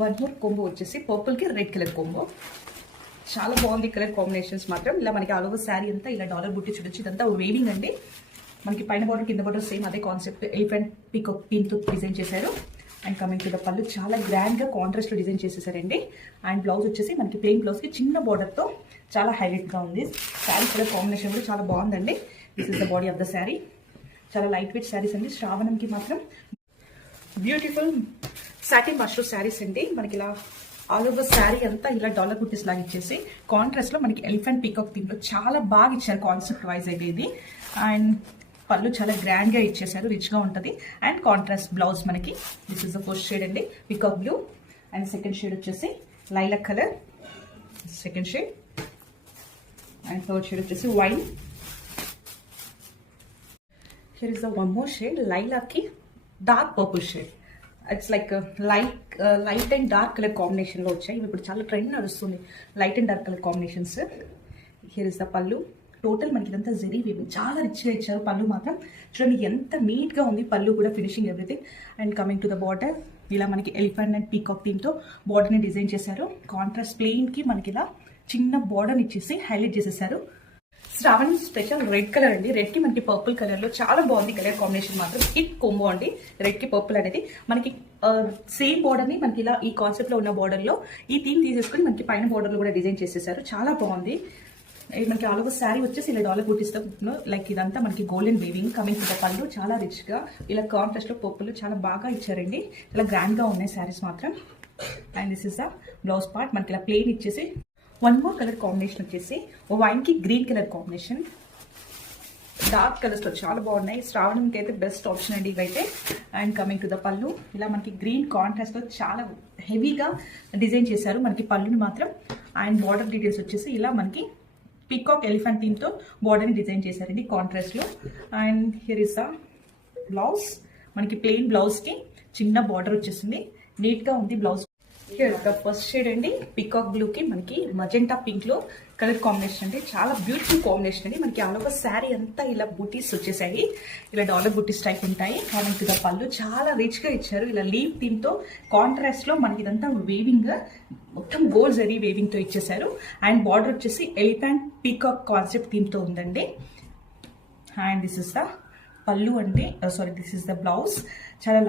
One more combo వచ్చేసి పర్పుల్కి red colour combo. చాలా బాగుంది కలర్ కాంబినేషన్స్ మాత్రం. ఇలా మనకి ఆల్ ఓవర్ శారీ అంతా ఇలా డాలర్ బుట్టి చూడొచ్చు. ఇదంతా వేవింగ్ అండి. మనకి పైన బార్డర్ కింద బార్డర్ సేమ్ అదే కాన్సెప్ట్. ఎలిఫెంట్ పీకాక్ థీమ్తో డిజైన్ చేశారు. అండ్ కమింగ్ టు ద పళ్ళు చాలా గ్రాండ్గా కాంట్రాస్ట్లో డిజైన్ చేసేసారండి. అండ్ బ్లౌజ్ వచ్చేసి మనకి ప్లెయిన్ బ్లౌజ్కి చిన్న బార్డర్తో చాలా హైలైట్గా ఉంది. శారీ కలర్ కాంబినేషన్ కూడా చాలా బాగుందండి. This is the body of the sari. చాలా లైట్ వెయిట్ శారీస్ అండి. శ్రావణంకి మాత్రం బ్యూటిఫుల్ సాటిన్ మష్రూమ్ శారీస్ అండి. మనకి ఇలా ఆల్ ఓవర్ శారీ అంతా ఇలా డాలర్ బుట్టీస్ లాగా ఇచ్చేసి కాంట్రాస్ట్లో మనకి ఎలిఫెంట్ పీకాక్ థీమ్లో చాలా బాగా ఇచ్చారు కాన్సెప్ట్ వైజ్ అయితే ఇది. అండ్ పళ్ళు చాలా గ్రాండ్గా ఇచ్చేసారు, రిచ్గా ఉంటుంది. అండ్ కాంట్రాస్ట్ బ్లౌజ్ మనకి this is the first shade అండి, peacock blue. And second shade వచ్చేసి lilac colour, second shade. And third shade వచ్చేసి wine. Here is the one more shade, లైలాక్కి dark purple shade. It's like light and dark colour కాంబినేషన్లో వచ్చాయి. ఇప్పుడు చాలా trend నడుస్తుంది light and dark colour combinations. Here is the pallu. Total మనకి ఇదంతా zari weaving చాలా రిచ్గా ఇచ్చారు. పళ్ళు మాత్రం చూడండి ఎంత నీట్గా ఉంది. పళ్ళు కూడా finishing everything. And coming to the border, ఇలా మనకి ఎలిఫెంట్ అండ్ పీకాక్ థీమ్తో బార్డర్ని డిజైన్ చేశారు. కాంట్రాస్ట్ ప్లెయిన్కి మనకి ఇలా చిన్న బార్డర్ని ఇచ్చేసి హైలైట్ చేసేసారు. శ్రావణ్ స్పెషల్ రెడ్ కలర్ అండి. రెడ్కి మనకి పర్పుల్ కలర్లో చాలా బాగుంది కలర్ కాంబినేషన్ మాత్రం. హిట్ కొంబో అండి. రెడ్కి పర్పుల్ అనేది మనకి సేమ్ బార్డర్ని మనకి ఇలా ఈ కాన్సెప్ట్లో ఉన్న బార్డర్లో ఈ థీమ్ తీసేసుకుని మనకి పైన బార్డర్లో కూడా డిజైన్ చేసేసారు. చాలా బాగుంది. మనకి ఆల్ ఓవర్ శారీ వచ్చేసి ఇలా డాలర్ బూటీస్తో లైక్ ఇదంతా మనకి golden weaving. Coming to the పళ్ళు చాలా రిచ్గా ఇలా కాంట్రాస్ట్లో పర్పుల్ చాలా బాగా ఇచ్చారండి. ఇలా గ్రాండ్గా ఉన్నాయి శారీస్ మాత్రం. And this is the blouse part. మనకి ఇలా ప్లెయిన్ ఇచ్చేసి వన్ మోర్ కలర్ కాంబినేషన్ వచ్చేసి వైన్కి గ్రీన్ కలర్ కాంబినేషన్. డార్క్ కలర్స్లో చాలా బాగున్నాయి. శ్రావణంకి అయితే బెస్ట్ ఆప్షన్ అండి ఇవైతే. అండ్ కమింగ్ టు ద పళ్ళు, ఇలా మనకి గ్రీన్ కాంట్రాస్ట్లో చాలా హెవీగా డిజైన్ చేశారు మనకి పళ్ళుని మాత్రం. అండ్ బార్డర్ డీటెయిల్స్ వచ్చేసి ఇలా మనకి పీకాక్ ఎలిఫెంట్ థీమ్తో బార్డర్ని డిజైన్ చేశారండి కాంట్రాస్ట్లో. And here is the blouse. మనకి ప్లెయిన్ బ్లౌజ్కి చిన్న బార్డర్ వచ్చేసింది. నీట్గా ఉంది blouse. Here the first shade అండి, పీకాక్ బ్లూకి మనకి మజెంటా పింక్లో కలర్ కాంబినేషన్ అండి. చాలా బ్యూటిఫుల్ కాంబినేషన్ అండి. మనకి ఆల్ ఓవర్ శారీ అంతా ఇలా బూటీస్ వచ్చేసాయి. ఇలా డాలర్ బూటీస్ టైప్ ఉంటాయి. మనకి ద పళ్ళు చాలా రిచ్గా ఇచ్చారు. ఇలా లీవ్ థీమ్తో కాంట్రాస్ట్లో మనకి ఇదంతా వేవింగ్ మొత్తం గోల్డ్ జరీ వేవింగ్తో ఇచ్చేసారు. అండ్ బార్డర్ వచ్చేసి ఎలిఫెంట్ పీకాక్ కాన్సెప్ట్ థీమ్తో ఉందండి. అండ్ దిస్ ఇస్ ద పళ్ళు అండి, sorry this is the blouse. చాలా